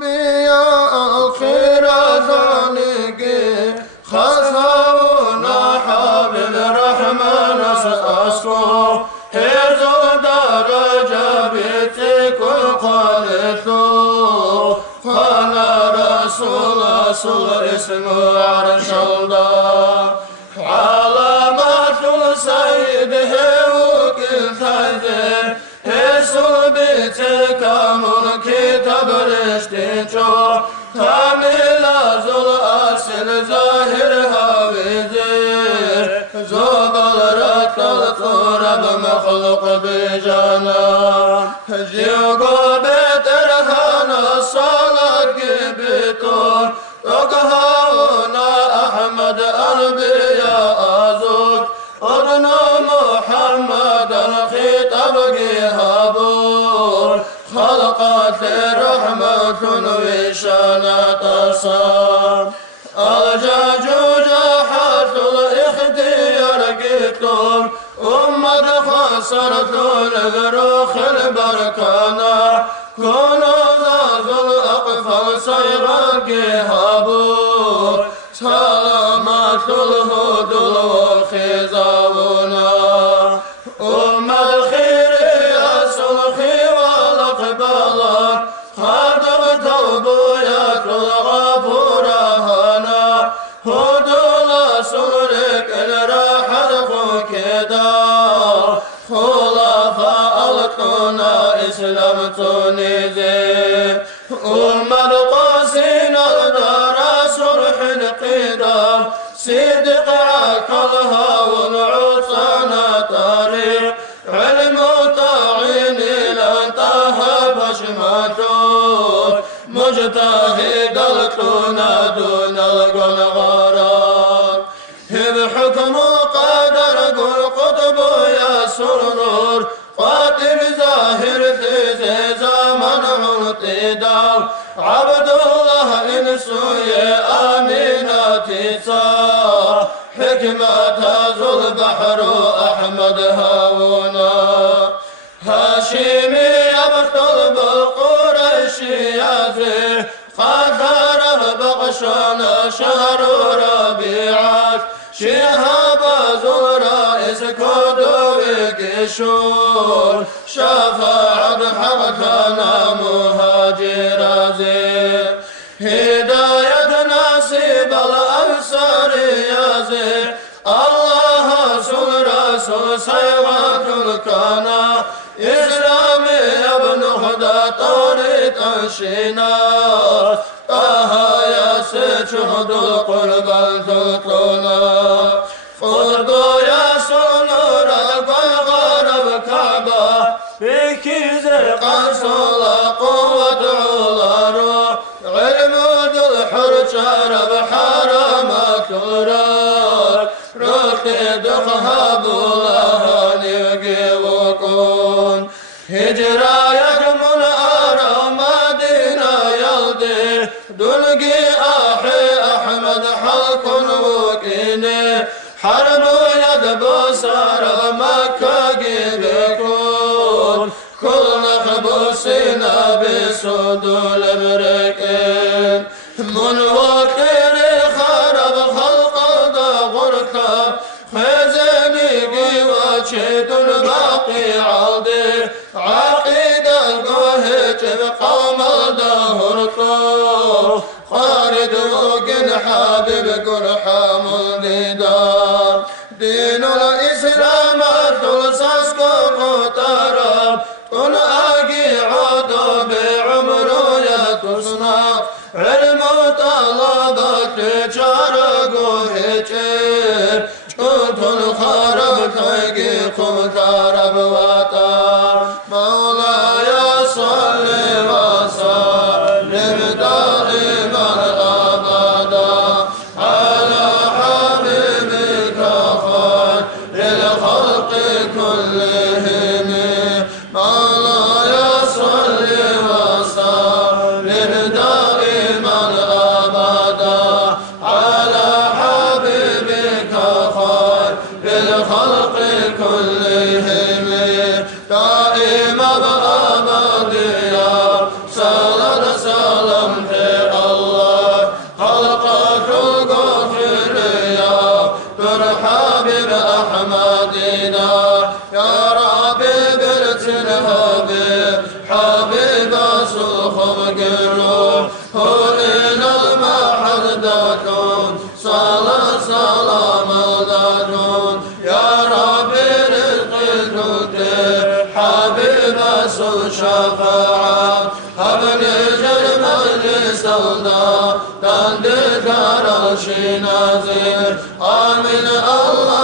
بيا آخر ذلك خسونا حبل الرحمن أسكو هزو درجة بيتك قالتو قال رسول اسمه عرش الله علامة سيده وكل تذر هسو بيتك ملكي تبرشتيشو كامل زل أسل ظاهر هاويزي زوبل رتل ترب مخلوق بجانا جيوغو بترهانا صلاة جبتون تقهونا أحمد أنبياء أزوج ابن محمد الخطاب جهابور خلقت رحمة وشانة صام الجاجوج حرث الاختيار قلتم أمد خسرت الغروخ البركانة كونوا ذات الأقفال سيرا جهابور سلامات الهدى والخزاونا أم الخير الصلح والأقبال خدم توبيات الغفور هنا هدى لسرك الراحة كدا خلفاء القنا إسلام تونيزي أم القاسين الدار صرح القدام صدق عقلها والعصانا طريق علم طاعين لانتهى بشمته مجتهد القنا دون الغرغرات بحكم قدر قل قطب يا سرور قاتل ظاهر في زمن اعتدال عبد الله انسوي امينة صاح حكمة ذو البحر احمد هاونا هاشمي يبطل بالقريشي يزي خاطر بغشنا شهر ربيعات شهاب ذو الرئيس كدو قشور شفاعة حقنا مهاجر زي هداية نصيب الأنصار يزي الله سر رسول سيوات الكنا إسلامي ابن هدى طريق الشناس طه ياسر شهد القربان تلقنا فرد يا سنور الغرب كعبة فيك زرقا صلى قوة على علم ذو الحر شرب حرمك راك رقد خهب الله نيجي وكون هجرايا من أرى مدينة يلدي دلقي أحي أحمد حلق وكيني حرب يد بصر مكة جيبكون كل خبوسنا بسدول بركين من وكيل خرب خلق غركة خزمي قوة الباقي عالدي عقيدة القهج بقوم الدهر خالد وقن حبيب قرحة مندار دين الإسلام تلسس قطرب كن أجي عدو بعمره يتصنع علم طلبك تجارك وهجر كنت الخرب تيجي خمتارب وطار مولاي صل وسلم دائما أبدا على سلام الله خلقك الغفر يا حبيب أحمدنا يا ربي برتنها حبيب صلخم قلوب هو إلى المحر دكون صلاة سلام دكون يا ربي رزقك حبيب صل شفاعة هبني جرم السلطان تندكر الشي نازل آمين الله